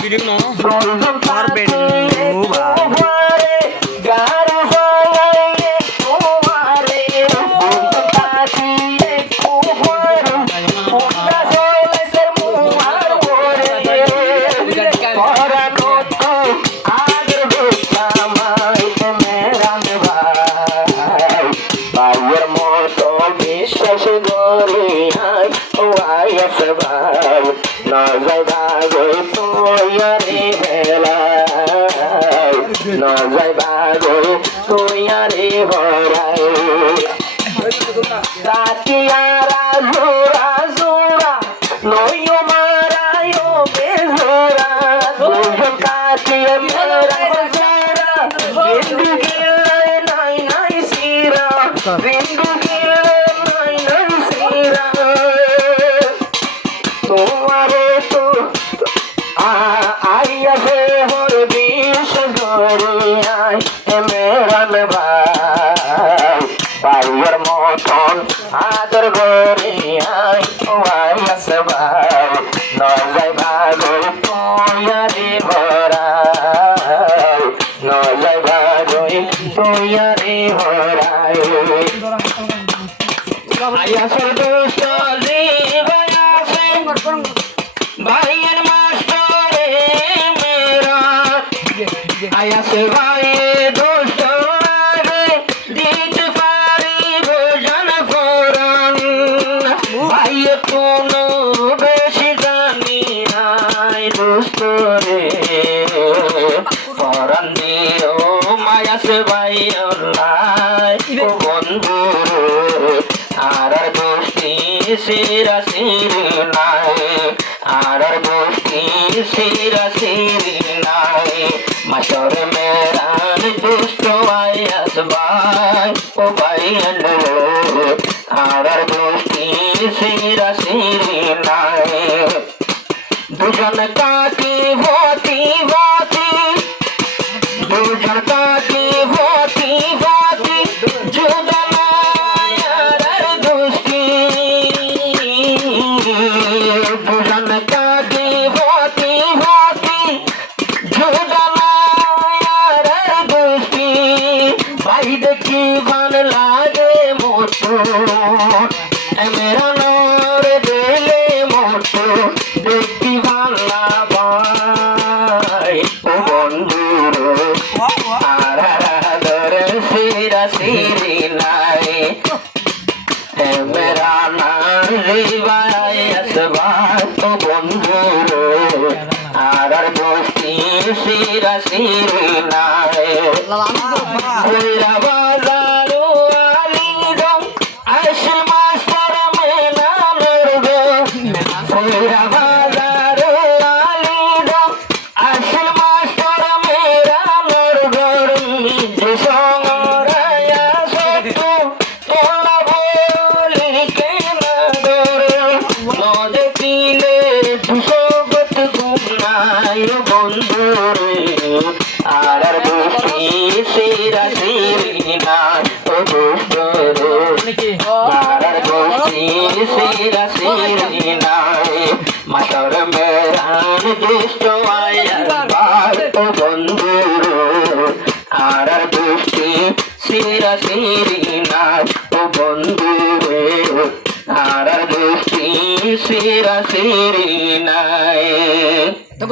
Video no, Corbin, আদর করে I Y আসবাই নয় ভালো তোয়ারে ভরাই নয় ভালো তোয়ারে ভরাই আয়া সদস্য জীবনাসে ভাইয়ের মাস্টারে মেরা আয়া সে ভাই দোস্ত কোনো বেশি জানি নাই দোস্ত রে পরান দিও মায়াসে ভাই ও বন্ধু আর দোস্তি সিরা সিরি নাই আর দোস্তি সিরা সিরি নাই মাসর মেরান দোস্ত আয়াস ভাই ও ভাই আর দোস্তি সিরা সিরি নাই দুজন কাকি ভতি ভতি দুজন কাকি ভতি ভতি জুদনায়ার দোস্তি দুজন কাকি ভতি ভতি জুদনায়ার দোস্তি ভাই দেখি ভাল লাগে মোটো মেরা নর দিলে মোটো দেখি ভালা ভাই ও বন্ধু আর আদর সিরা সিরি নাই মেরা নার রিবাই আসবাই ও বন্ধু আর দোস্তি সিরা সিরি নাই কইরা বাজারো আলি দম আসল মাস্টার মেনা লড়বে কইরা বাজারো আলি দম আসল মাস্টার মেরা লড়বে নিজে সঙ্গরায়া সত্য তোলা বলি কেনা দরে নদে কিলে দুশোগত ঘুম নাই বন্ধু রে আর দোস্তি সিরা সিরি নাই ও দোস্ত রে আর দোস্তি সিরা সিরি নাই মাতর মেরান দুষ্ট আয়াস ভাই ও বন্ধু আর দোস্তি সিরা সিরি নাই ও বন্ধু রে আর দোস্তি সিরা সিরি নাই।